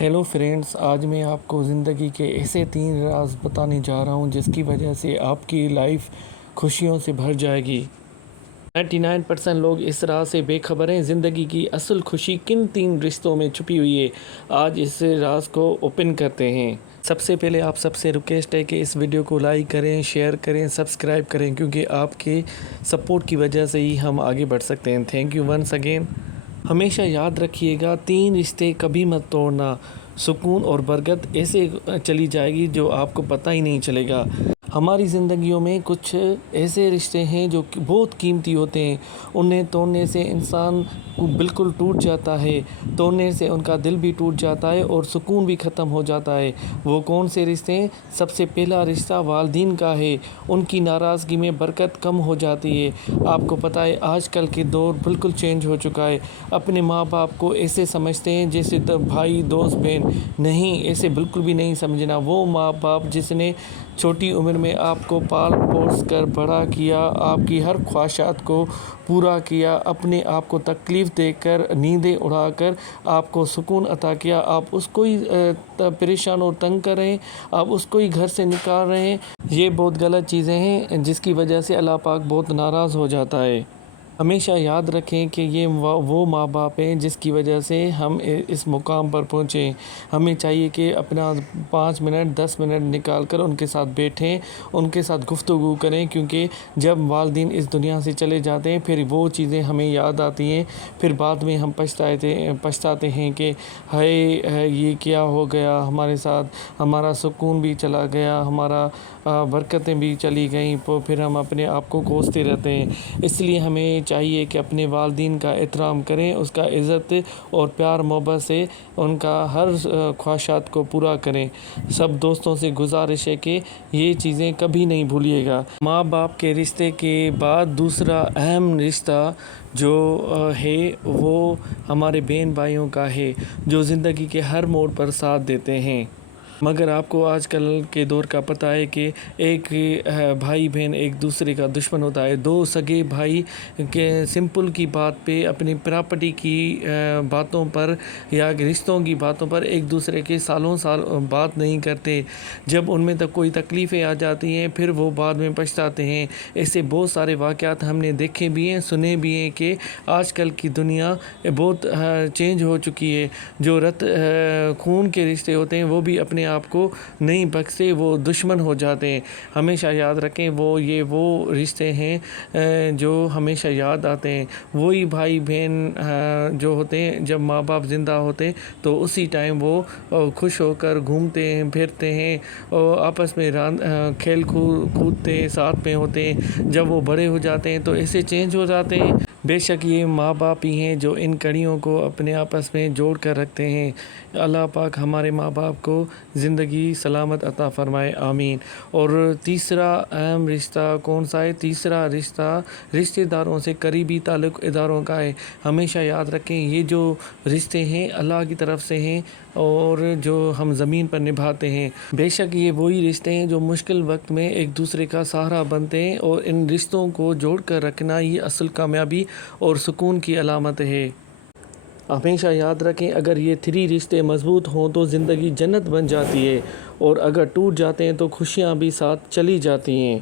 Hello friends, آج میں آپ کو زندگی کے ایسے 3 راز بتانے جا رہا ہوں جس کی وجہ سے آپ کی لائف خوشیوں سے بھر جائے گی۔ 99% لوگ اس راز سے بے خبر ہیں۔ زندگی کی اصل خوشی کن 3 رشتوں میں چھپی ہوئی ہے؟ آج اس راز کو اوپن کرتے ہیں۔ سب سے پہلے آپ سب سے ریکویسٹ ہے کہ اس ویڈیو کو لائک کریں، شیئر کریں، سبسکرائب کریں، کیونکہ آپ کے سپورٹ کی وجہ سے ہی ہم آگے بڑھ سکتے ہیں۔ Thank you once again. ہمیشہ یاد رکھیے گا، 3 رشتے کبھی مت توڑنا۔ سکون اور برکت ایسے چلی جائے گی جو آپ کو پتہ ہی نہیں چلے گا۔ ہماری زندگیوں میں کچھ ایسے رشتے ہیں جو بہت قیمتی ہوتے ہیں، انہیں توڑنے سے انسان کو بالکل ٹوٹ جاتا ہے، توڑنے سے ان کا دل بھی ٹوٹ جاتا ہے اور سکون بھی ختم ہو جاتا ہے۔ وہ کون سے رشتے ہیں؟ سب سے پہلا رشتہ والدین کا ہے۔ ان کی ناراضگی میں برکت کم ہو جاتی ہے۔ آپ کو پتہ ہے آج کل کے دور بالکل چینج ہو چکا ہے۔ اپنے ماں باپ کو ایسے سمجھتے ہیں جیسے بھائی، دوست، بہن۔ نہیں، ایسے بالکل بھی نہیں سمجھنا۔ وہ ماں باپ جس نے چھوٹی عمر میں آپ کو پال پوس کر بڑا کیا، آپ کی ہر خواہشات کو پورا کیا، اپنے آپ کو تکلیف دے کر، نیندیں اڑا کر آپ کو سکون عطا کیا، آپ اس کو ہی پریشان اور تنگ کر رہے ہیں، آپ اس کو ہی گھر سے نکال رہے ہیں۔ یہ بہت غلط چیزیں ہیں جس کی وجہ سے اللہ پاک بہت ناراض ہو جاتا ہے۔ ہمیشہ یاد رکھیں کہ یہ وہ ماں باپ ہیں جس کی وجہ سے ہم اس مقام پر پہنچے۔ ہمیں چاہیے کہ اپنا 5 منٹ 10 منٹ نکال کر ان کے ساتھ بیٹھیں، ان کے ساتھ گفتگو کریں، کیونکہ جب والدین اس دنیا سے چلے جاتے ہیں پھر وہ چیزیں ہمیں یاد آتی ہیں، پھر بعد میں ہم پچھتاتے ہیں کہ ہائے یہ کیا ہو گیا ہمارے ساتھ، ہمارا سکون بھی چلا گیا، ہمارا برکتیں بھی چلی گئیں، پھر ہم اپنے آپ کو کوستے رہتے ہیں۔ اس لیے ہمیں چاہیے کہ اپنے والدین کا احترام کریں، اس کا عزت اور پیار محبت سے ان کا ہر خواہشات کو پورا کریں۔ سب دوستوں سے گزارش ہے کہ یہ چیزیں کبھی نہیں بھولیے گا۔ ماں باپ کے رشتے کے بعد دوسرا اہم رشتہ جو ہے وہ ہمارے بہن بھائیوں کا ہے، جو زندگی کے ہر موڑ پر ساتھ دیتے ہیں۔ مگر آپ کو آج کل کے دور کا پتہ ہے کہ ایک بھائی بہن ایک دوسرے کا دشمن ہوتا ہے۔ 2 سگے بھائی کے سمپل کی بات پہ، اپنی پراپرٹی کی باتوں پر یا رشتوں کی باتوں پر ایک دوسرے کے سالوں سال بات نہیں کرتے۔ جب ان میں تک کوئی تکلیفیں آ جاتی ہیں پھر وہ بعد میں پچھتاتے ہیں۔ ایسے بہت سارے واقعات ہم نے دیکھے بھی ہیں، سنے بھی ہیں کہ آج کل کی دنیا بہت چینج ہو چکی ہے۔ جو خون کے رشتے ہوتے ہیں وہ بھی اپنے آپ کو نہیں بخشتے، وہ دشمن ہو جاتے ہیں۔ ہمیشہ یاد رکھیں وہ رشتے ہیں جو ہمیشہ یاد آتے ہیں۔ وہی بھائی بہن جو ہوتے ہیں جب ماں باپ زندہ ہوتے ہیں تو اسی ٹائم وہ خوش ہو کر گھومتے ہیں، پھرتے ہیں، اور آپس میں کھیل کودتے ساتھ میں ہوتے ہیں۔ جب وہ بڑے ہو جاتے ہیں تو ایسے چینج ہو جاتے ہیں۔ بے شک یہ ماں باپ ہی ہیں جو ان کڑیوں کو اپنے آپس میں جوڑ کر رکھتے ہیں۔ اللہ پاک ہمارے ماں باپ کو زندگی سلامت عطا فرمائے، آمین۔ اور تیسرا اہم رشتہ کون سا ہے؟ تیسرا رشتہ رشتہ داروں سے قریبی تعلق اداروں کا ہے۔ ہمیشہ یاد رکھیں یہ جو رشتے ہیں اللہ کی طرف سے ہیں اور جو ہم زمین پر نبھاتے ہیں۔ بے شک یہ وہی رشتے ہیں جو مشکل وقت میں ایک دوسرے کا سہارا بنتے ہیں، اور ان رشتوں کو جوڑ کر رکھنا یہ اصل کامیابی اور سکون کی علامت ہے۔ ہمیشہ یاد رکھیں اگر یہ 3 رشتے مضبوط ہوں تو زندگی جنت بن جاتی ہے، اور اگر ٹوٹ جاتے ہیں تو خوشیاں بھی ساتھ چلی جاتی ہیں۔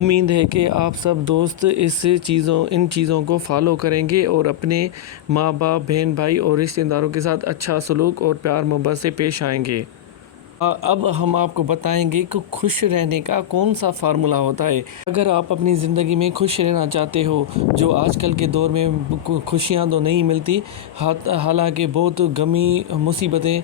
امید ہے کہ آپ سب دوست ان چیزوں کو فالو کریں گے اور اپنے ماں باپ، بہن بھائی اور رشتہ داروں کے ساتھ اچھا سلوک اور پیار محبت سے پیش آئیں گے۔ اب ہم آپ کو بتائیں گے کہ خوش رہنے کا کون سا فارمولہ ہوتا ہے۔ اگر آپ اپنی زندگی میں خوش رہنا چاہتے ہو، جو آج کل کے دور میں خوشیاں تو نہیں ملتی، حالانکہ بہت غمی مصیبتیں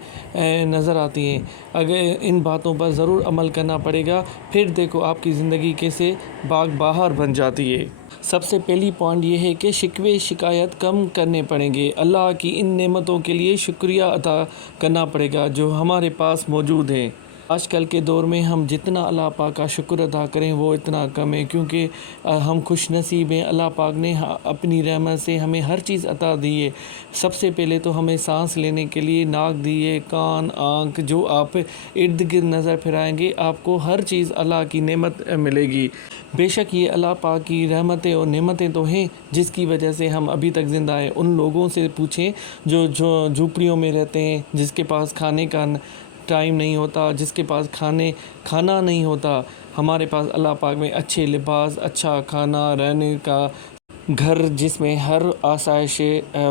نظر آتی ہیں، اگر ان باتوں پر ضرور عمل کرنا پڑے گا، پھر دیکھو آپ کی زندگی کیسے باغ بہار بن جاتی ہے۔ سب سے پہلی پوائنٹ یہ ہے کہ شکوے شکایت کم کرنے پڑیں گے۔ اللہ کی ان نعمتوں کے لیے شکریہ ادا کرنا پڑے گا جو ہمارے پاس موجود ہیں۔ آج کل کے دور میں ہم جتنا اللہ پاک کا شکر ادا کریں وہ اتنا کم ہے، کیونکہ ہم خوش نصیب ہیں۔ اللہ پاک نے اپنی رحمت سے ہمیں ہر چیز عطا دی ہے۔ سب سے پہلے تو ہمیں سانس لینے کے لیے ناک دیے، کان، آنکھ، جو آپ ارد گرد نظر پھرائیں گے آپ کو ہر چیز اللہ کی نعمت ملے گی۔ بے شک یہ اللہ پاک کی رحمتیں اور نعمتیں تو ہیں جس کی وجہ سے ہم ابھی تک زندہ ہیں۔ ان لوگوں سے پوچھیں جو جھوپڑیوں میں رہتے ہیں، جس کے پاس کھانے کا ٹائم نہیں ہوتا، جس کے پاس کھانا نہیں ہوتا۔ ہمارے پاس اللہ پاک میں اچھے لباس، اچھا کھانا، رہنے کا گھر جس میں ہر آسائش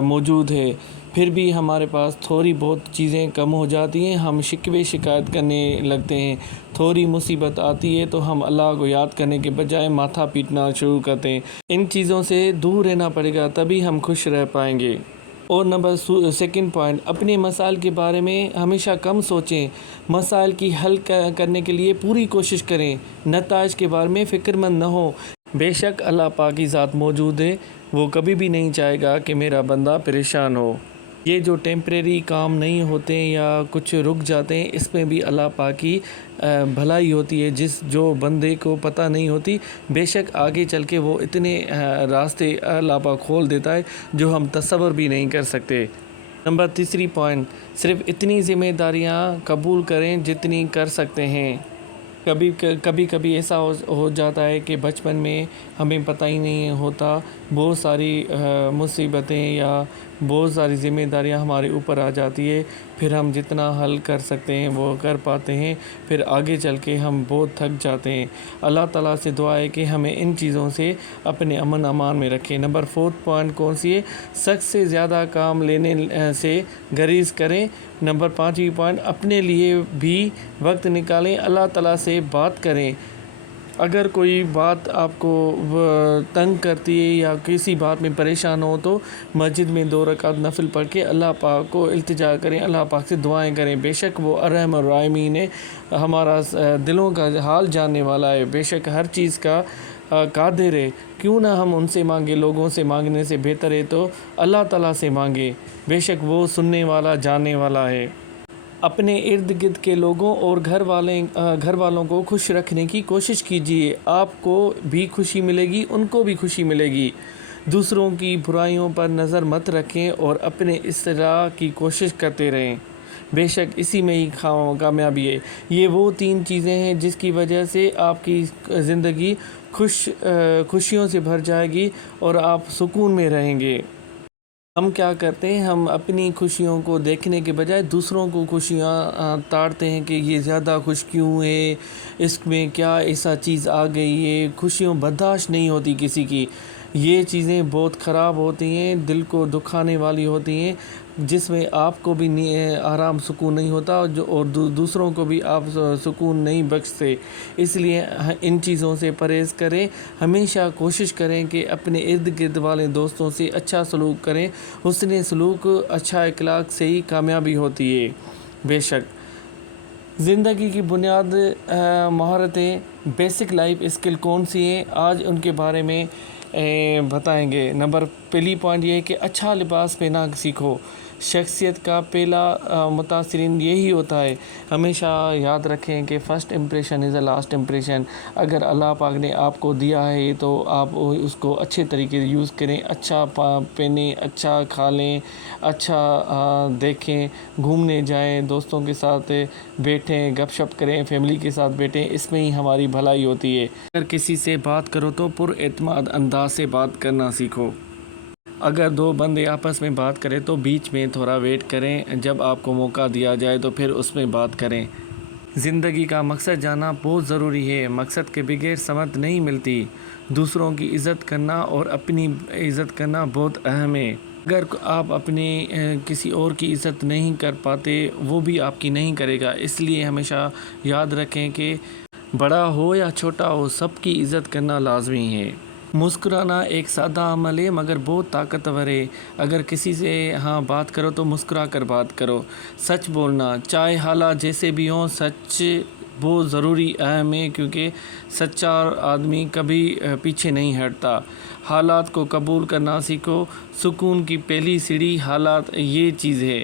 موجود ہے، پھر بھی ہمارے پاس تھوڑی بہت چیزیں کم ہو جاتی ہیں، ہم شکوے شکایت کرنے لگتے ہیں۔ تھوڑی مصیبت آتی ہے تو ہم اللہ کو یاد کرنے کے بجائے ماتھا پیٹنا شروع کرتے ہیں۔ ان چیزوں سے دور رہنا پڑے گا، تبھی ہم خوش رہ پائیں گے۔ اور نمبر سیکنڈ پوائنٹ، اپنے مسائل کے بارے میں ہمیشہ کم سوچیں۔ مسائل کی حل کرنے کے لیے پوری کوشش کریں، نتائج کے بارے میں فکر مند نہ ہو۔ بے شک اللہ پاک کی ذات موجود ہے، وہ کبھی بھی نہیں چاہے گا کہ میرا بندہ پریشان ہو۔ یہ جو ٹیمپریری کام نہیں ہوتے یا کچھ رک جاتے ہیں، اس میں بھی اللہ پاک کی بھلائی ہوتی ہے، جو بندے کو پتہ نہیں ہوتی، بے شک آگے چل کے وہ اتنے راستے اللہ پاک کھول دیتا ہے جو ہم تصور بھی نہیں کر سکتے۔ نمبر تیسری پوائنٹ، صرف اتنی ذمہ داریاں قبول کریں جتنی کر سکتے ہیں۔ کبھی ایسا ہو جاتا ہے کہ بچپن میں ہمیں پتہ ہی نہیں ہوتا، بہت ساری مصیبتیں یا بہت ساری ذمہ داریاں ہمارے اوپر آ جاتی ہے، پھر ہم جتنا حل کر سکتے ہیں وہ کر پاتے ہیں، پھر آگے چل کے ہم بہت تھک جاتے ہیں۔ اللہ تعالیٰ سے دعا ہے کہ ہمیں ان چیزوں سے اپنے امن امان میں رکھیں۔ نمبر فورتھ پوائنٹ کون سی ہے؟ سخت سے زیادہ کام لینے سے گریز کریں۔ نمبر 5 پوائنٹ، اپنے لیے بھی وقت نکالیں، اللہ تعالیٰ سے بات کریں۔ اگر کوئی بات آپ کو تنگ کرتی ہے یا کسی بات میں پریشان ہو تو مسجد میں 2 رکعت نفل پڑھ کے اللہ پاک کو التجا کریں، اللہ پاک سے دعائیں کریں۔ بے شک وہ ارحم الراحمین ہے، ہمارا دلوں کا حال جاننے والا ہے، بے شک ہر چیز کا قادر ہے۔ کیوں نہ ہم ان سے مانگیں؟ لوگوں سے مانگنے سے بہتر ہے تو اللہ تعالیٰ سے مانگیں، بے شک وہ سننے والا، جاننے والا ہے۔ اپنے ارد گرد کے لوگوں اور گھر والوں کو خوش رکھنے کی کوشش کیجیے، آپ کو بھی خوشی ملے گی، ان کو بھی خوشی ملے گی۔ دوسروں کی برائیوں پر نظر مت رکھیں اور اپنے اصلاح کی کوشش کرتے رہیں، بے شک اسی میں ہی کامیابی ہے۔ یہ وہ 3 چیزیں ہیں جس کی وجہ سے آپ کی زندگی خوشیوں سے بھر جائے گی اور آپ سکون میں رہیں گے۔ ہم کیا کرتے ہیں؟ ہم اپنی خوشیوں کو دیکھنے کے بجائے دوسروں کو خوشیاں تاڑتے ہیں کہ یہ زیادہ خوش کیوں ہے، اس میں کیا ایسا چیز آ گئی ہے۔ خوشیوں برداشت نہیں ہوتی کسی کی، یہ چیزیں بہت خراب ہوتی ہیں، دل کو دکھانے والی ہوتی ہیں، جس میں آپ کو بھی آرام سکون نہیں ہوتا اور دوسروں کو بھی آپ سکون نہیں بخشتے۔ اس لیے ان چیزوں سے پرہیز کریں، ہمیشہ کوشش کریں کہ اپنے ارد گرد والے دوستوں سے اچھا سلوک کریں۔ حسن سلوک، اچھا اخلاق سے ہی کامیابی ہوتی ہے۔ بے شک زندگی کی بنیاد مہارتیں، بیسک لائف اسکل کون سی ہیں؟ آج ان کے بارے میں بتائیں گے۔ پہلی پوائنٹ یہ ہے کہ اچھا لباس پہننا سیکھو۔ شخصیت کا پہلا متاثرین یہی ہوتا ہے۔ ہمیشہ یاد رکھیں کہ first impression is a last impression. اگر اللہ پاک نے آپ کو دیا ہے تو آپ اس کو اچھے طریقے سے یوز کریں، اچھا پہنیں، اچھا کھا لیں، اچھا دیکھیں، گھومنے جائیں، دوستوں کے ساتھ بیٹھیں، گپ شپ کریں، فیملی کے ساتھ بیٹھیں، اس میں ہی ہماری بھلائی ہوتی ہے۔ اگر کسی سے بات کرو تو پر اعتماد انداز سے بات کرنا سیکھو۔ اگر 2 بندے آپس میں بات کریں تو بیچ میں تھوڑا ویٹ کریں، جب آپ کو موقع دیا جائے تو پھر اس میں بات کریں۔ زندگی کا مقصد جاننا بہت ضروری ہے، مقصد کے بغیر سمت نہیں ملتی۔ دوسروں کی عزت کرنا اور اپنی عزت کرنا بہت اہم ہے۔ اگر آپ اپنی کسی اور کی عزت نہیں کر پاتے، وہ بھی آپ کی نہیں کرے گا۔ اس لیے ہمیشہ یاد رکھیں کہ بڑا ہو یا چھوٹا ہو، سب کی عزت کرنا لازمی ہے۔ مسکرانا ایک سادہ عمل ہے مگر بہت طاقتور ہے۔ اگر کسی سے بات کرو تو مسکرا کر بات کرو۔ سچ بولنا، چاہے حالات جیسے بھی ہوں، سچ بہت ضروری اہم ہے، کیونکہ سچا آدمی کبھی پیچھے نہیں ہٹتا۔ حالات کو قبول کرنا سیکھو، سکون کی پہلی سیڑھی حالات یہ چیز ہے۔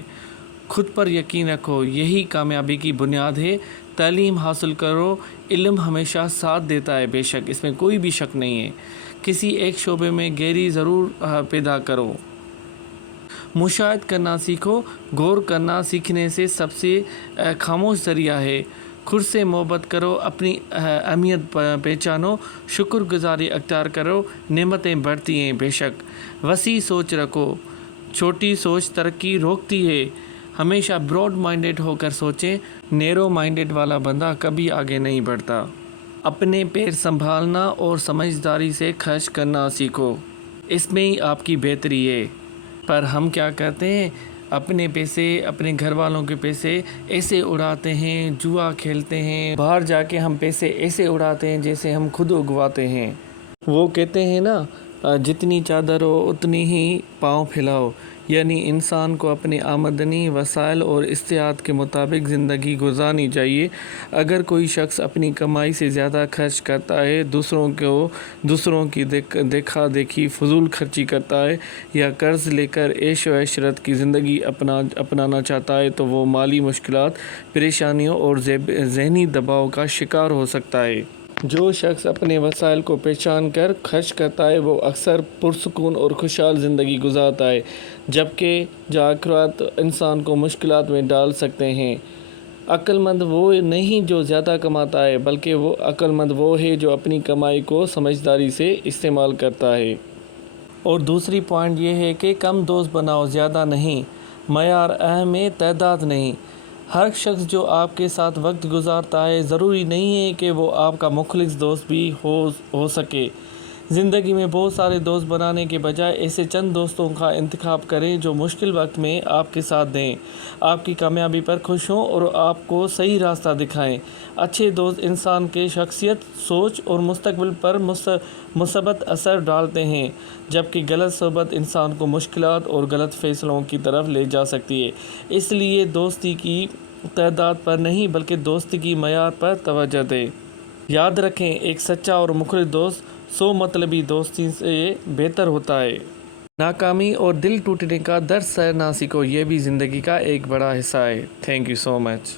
خود پر یقین رکھو، یہی کامیابی کی بنیاد ہے۔ تعلیم حاصل کرو، علم ہمیشہ ساتھ دیتا ہے، بے شک اس میں کوئی بھی شک نہیں ہے۔ کسی ایک شعبے میں گہری ضرور پیدا کرو۔ مشاہد کرنا سیکھو، غور کرنا سیکھنے سے سب سے خاموش ذریعہ ہے۔ خود سے محبت کرو، اپنی اہمیت پہچانو، شکر گزاری اختیار کرو، نعمتیں بڑھتی ہیں بے شک۔ وسیع سوچ رکھو، چھوٹی سوچ ترقی روکتی ہے۔ ہمیشہ براڈ مائنڈڈ ہو کر سوچیں، نیرو مائنڈڈ والا بندہ کبھی آگے نہیں بڑھتا۔ اپنے پیر سنبھالنا اور سمجھداری سے خرچ کرنا سیکھو، اس میں ہی آپ کی بہتری ہے۔ پر ہم کیا کرتے ہیں، اپنے پیسے، اپنے گھر والوں کے پیسے ایسے اڑاتے ہیں، جوا کھیلتے ہیں، باہر جا کے ہم پیسے ایسے اڑاتے ہیں جیسے ہم خود اگواتے ہیں۔ وہ کہتے ہیں نا، جتنی چادر ہو اتنی ہی پاؤں پھیلاؤ، یعنی انسان کو اپنی آمدنی، وسائل اور استطاعت کے مطابق زندگی گزارنی چاہیے۔ اگر کوئی شخص اپنی کمائی سے زیادہ خرچ کرتا ہے، دوسروں کی دیکھا دیکھی فضول خرچی کرتا ہے، یا قرض لے کر عیش و عشرت کی زندگی اپنانا چاہتا ہے، تو وہ مالی مشکلات، پریشانیوں اور ذہنی دباؤ کا شکار ہو سکتا ہے۔ جو شخص اپنے وسائل کو پہچان کر خرچ کرتا ہے، وہ اکثر پرسکون اور خوشحال زندگی گزارتا ہے، جبکہ تاخیرات انسان کو مشکلات میں ڈال سکتے ہیں۔ عقل مند وہ نہیں جو زیادہ کماتا ہے، بلکہ عقل مند وہ ہے جو اپنی کمائی کو سمجھداری سے استعمال کرتا ہے۔ اور دوسری پوائنٹ یہ ہے کہ کم دوست بناؤ، زیادہ نہیں۔ معیار اہم ہے، تعداد نہیں۔ ہر شخص جو آپ کے ساتھ وقت گزارتا ہے، ضروری نہیں ہے کہ وہ آپ کا مخلص دوست بھی ہو سکے۔ زندگی میں بہت سارے دوست بنانے کے بجائے ایسے چند دوستوں کا انتخاب کریں جو مشکل وقت میں آپ کے ساتھ دیں، آپ کی کامیابی پر خوش ہوں اور آپ کو صحیح راستہ دکھائیں۔ اچھے دوست انسان کے شخصیت، سوچ اور مستقبل پر مثبت اثر ڈالتے ہیں، جبکہ غلط صحبت انسان کو مشکلات اور غلط فیصلوں کی طرف لے جا سکتی ہے۔ اس لیے دوستی کی تعداد پر نہیں بلکہ دوستی کی معیار پر توجہ دیں۔ یاد رکھیں، ایک سچا اور مخلص دوست 100 مطلبی دوستی سے بہتر ہوتا ہے۔ ناکامی اور دل ٹوٹنے کا درد سہنا سیکھو، یہ بھی زندگی کا ایک بڑا حصہ ہے۔ Thank you so much.